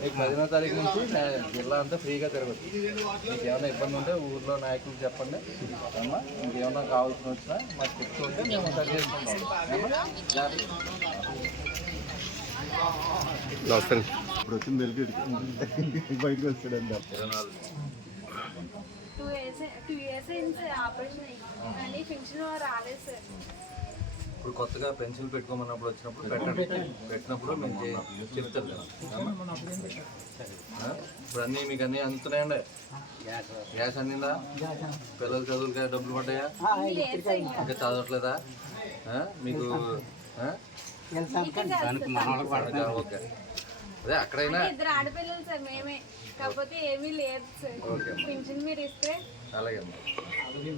మీకు పదిహేనో తారీఖు నుంచి జిల్లా అంతా ఫ్రీగా తిరగచ్చు. మీకు ఏమైనా ఇబ్బంది ఉంటే ఊర్లో నాయకులు చెప్పండి. అమ్మా ఇంకేమైనా కావాల్సిన వచ్చినా మాకు చెప్తూ ఉంటే మేము సరి చేసుకుంటాం. ఇప్పుడు వచ్చింది బయటకు వచ్చాడండి two years two years operation కానీ రాలేదు సార్. ఇప్పుడు కొత్తగా పెన్సిల్ పెట్టుకోమన్నప్పుడు వచ్చినప్పుడు పెట్టండి. పెట్టినప్పుడు మేము చెప్తాం కదా? ఇప్పుడు అన్నీ మీకు అన్నీ అందుతున్నాయండి. గ్యాస్ అందిందా? పిల్లల చదువులకి డబ్బులు పడ్డాయా? ఇంకా. చదవట్లేదా? మీకు ఓకే. అదే అక్కడైనా ఇద్దరు ఆడపిల్లలు సార్ మేమే కాకపోతే ఏమీ లేదు సార్. పెన్షన్ మీరు ఇస్తే అలాగే? మీరు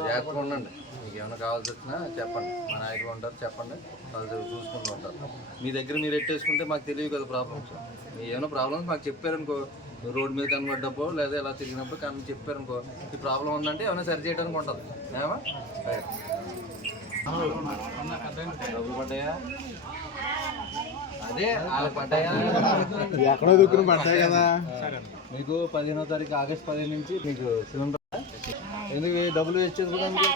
జాగ్రత్తగా ఉండండి మీకు ఏమైనా కావాల్సి వచ్చినా చెప్పండి మా నాయకులు ఉంటారు చెప్పండి వాళ్ళు చూసుకుంటూ ఉంటారు మీ దగ్గర మీరు ఎట్టేసుకుంటే మాకు తెలియదు కదా ప్రాబ్లమ్స్ మీ ఏమైనా ప్రాబ్లమ్స్ మాకు చెప్పారనుకో రోడ్ మీద కనబడ్డప్పుడు లేదా ఎలా తిరిగినప్పుడు కానీ చెప్పారనుకో ఈ ప్రాబ్లం ఉందంటే ఏమైనా సరి చేయడానికి ఉంటుంది ఏమా డబ్బులు పడ్డాయా ఎక్కడో దుక్కుని పడతాయి కదా. మీకు పదిహేనో తారీఖు ఆగస్ట్ పదిహేను నుంచి మీకు సిలిండర్ ఎందుకు డబ్బులు వేస్ట్ చేసుకోవడానికి.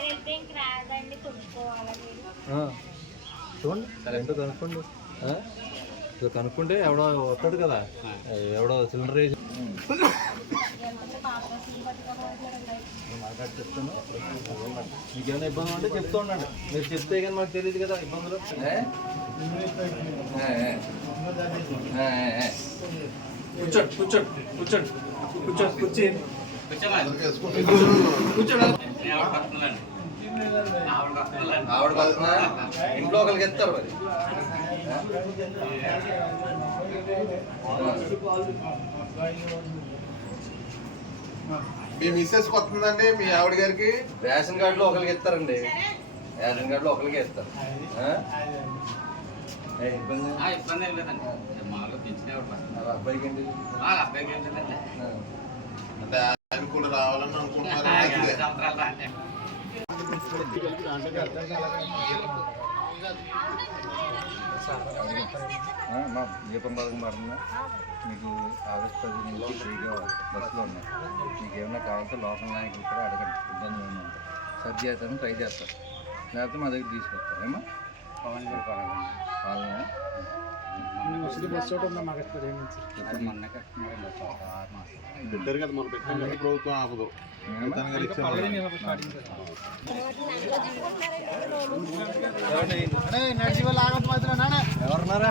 చూడండి. ఏంటో కనుక్కోండి? కనుక్కుంటే ఎవడో వస్తాడు కదా. ఎవడో సిలిండర్ వేసి మాట్లాడి చెప్తాను. మీకు ఏమైనా ఇబ్బంది ఉంటే చెప్తూ ఉండండి మీరు చెప్తే కానీ మాకు తెలియదు కదా ఇబ్బందులు. కూర్చోండి కూర్చోండి కూర్చోండి. కూర్చోండి. కూర్చోండి. కూర్చోండి ఆవిడ పక్కన ఇంట్లో ఒకరికి ఎత్తారు మరి. మీ మిస్సెస్ వస్తుందండి మీ ఆవిడ గారికి? రేషన్ కార్డులో ఒకరికి ఇస్తారండి. రేషన్ కార్డులో ఒకరికి ఇస్తారు. ఇబ్బంది ఏం? లేదండి. మామూలుగా అబ్బాయికి ఏంటి. అంటే మా దీపం పథకం పడుతుందా మీకు ఆగస్ట్ పది నుంచి ఫ్రీగా బస్సులో ఉన్నాయి మీకు ఏమైనా కావాలంటే లోకల్ నాయకులు కూడా అడగండి ఇబ్బంది ఏమైనా ఉంటే సరి చేస్తాను ట్రై చేస్తాం లేకపోతే మా దగ్గర తీసుకొస్తాం ఏమా పవన్ గారు పర్వాలేదు. వాళ్ళని అది మొన్న కట్టినారండి ఒక ఆరు మాసాలు. పెట్టారు కదా మనం పెట్టిన కదా ప్రభుత్వం ఆపదు తన గారు ఇచ్చారు ఎవరున్నారా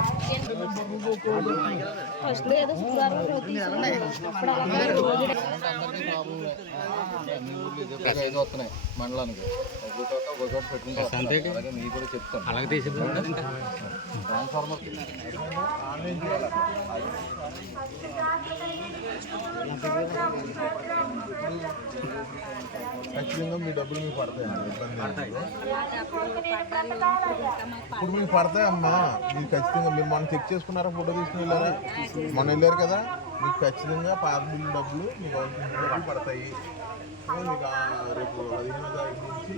వస్తున్నాయి మండలానికి అలాగే కూడా చెప్తాను అలాగే ట్రాన్స్ఫార్మర్ ఖచ్చితంగా మీ డబ్బులు మీకు పడతాయండి ఇబ్బంది ఇప్పుడు మీకు పడతాయి అమ్మా? మీకు ఖచ్చితంగా మీరు మనం చెక్ చేసుకున్నారా ఫోటో తీసుకుని వెళ్ళారా? మొన్న వెళ్ళారు కదా? మీకు ఖచ్చితంగా పాత బిల్లు డబ్బులు మీకు అవసరం డబ్బులు పడతాయి. మీకు రేపు పదిహేనో తారీఖు నుంచి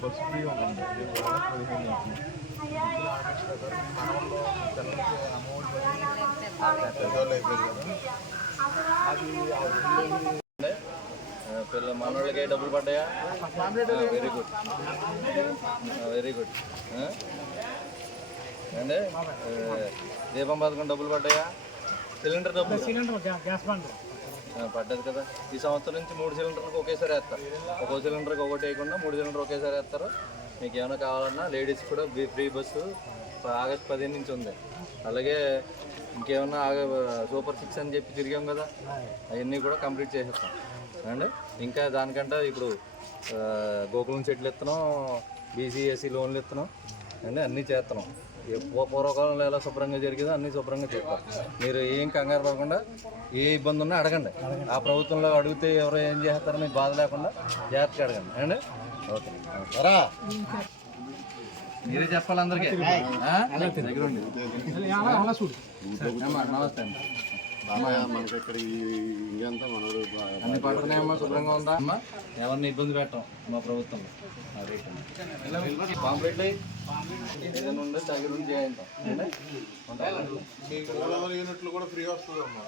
బస్సు ఫ్రీ ఉంటుంది రేపు పదిహేను నుంచి. ఇప్పుడు ఆగస్ట్ ప్రకారం అమౌంట్. పెద్దవాళ్ళు అయిపోయారు కదా. పిల్ల మనోళ్ళకి డబ్బులు పడ్డాయా? వెరీ గుడ్ వెరీ గుడ్ అండి దీపం పథకం డబ్బులు పడ్డాయా? సిలిండర్ డబ్బులు. పడ్డది కదా. ఈ సంవత్సరం నుంచి మూడు సిలిండర్లకు ఒకేసారి వేస్తారు. ఒక్కో సిలిండర్కి ఒకటి వేయకుండా మూడు సిలిండర్ ఒకేసారి వేస్తారు. మీకు ఏమైనా కావాలన్నా లేడీస్ కూడా బి- ఫ్రీ బస్సు. ఆగస్ట్ పదిహేను నుంచి ఉంది. అలాగే ఇంకేమన్నా సూపర్ సిక్స్ అని చెప్పి తిరిగాం కదా. అవన్నీ కూడా కంప్లీట్ చేసేస్తాం. అండి ఇంకా దానికంటే ఇప్పుడు గోకులం చెట్లు ఇస్తున్నాం బీసీఎస్సీ లోన్లు ఇస్తున్నాం అండి అన్నీ చేస్తున్నాం. పూర్వకాలంలో ఎలా శుభ్రంగా జరిగేదో అన్నీ శుభ్రంగా చేస్తాం. మీరు ఏం కంగారు పడకుండా ఏ ఇబ్బంది ఉన్నా అడగండి. ఆ ప్రభుత్వంలో అడిగితే ఎవరు ఏం చేస్తారో మీకు బాధ లేకుండా జాగ్రత్తగా అడగండి. అండి ఓకే. రా! మీరే చెప్పాలి అందరికీ. నమస్తే అన్ని పడుతున్నాయమ్మా శుభ్రంగా ఉందా? అమ్మా ఎవరిని ఇబ్బంది పెట్టం మా ప్రభుత్వంలో యూనిట్లు కూడా ఫ్రీ వస్తుంది అమ్మా.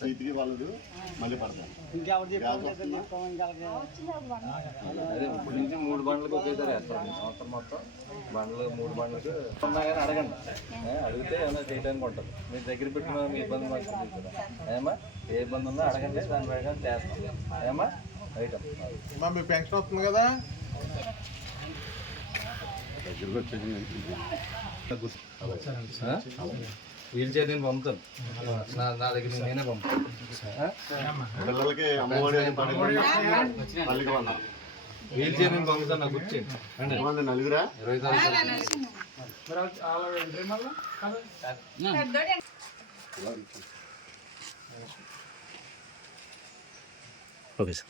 చేతికి వాళ్ళదు మళ్ళీ ఇప్పుడు నుంచి మూడు బండ్లకు ఒకేసారి వేస్తారు ఈ సంవత్సరం మొత్తం. బండ్లు మూడు బండ్లకు ఉన్నా కానీ అడగండి. అడిగితే ఏమైనా చేయడానికి ఉంటుంది మీ దగ్గర పెట్టిన మీ ఇబ్బంది మాకు ఏమా ఏ ఇబ్బంది ఉన్నా అడగండి దాని ప్రకారం చేస్తాం. ఏమా ఐటమ్. అమ్మా మీ పెన్షన్ వస్తుంది కదా? వీల్ చైర్ నేను పంపుతాను. నా నా దగ్గర నేనే పంపుతాను వీల్ చైర్ నేను పంపుతాను నాకు. ఎంతమంది నలుగురా? ఇరవై తారీఖు ఓకే సార్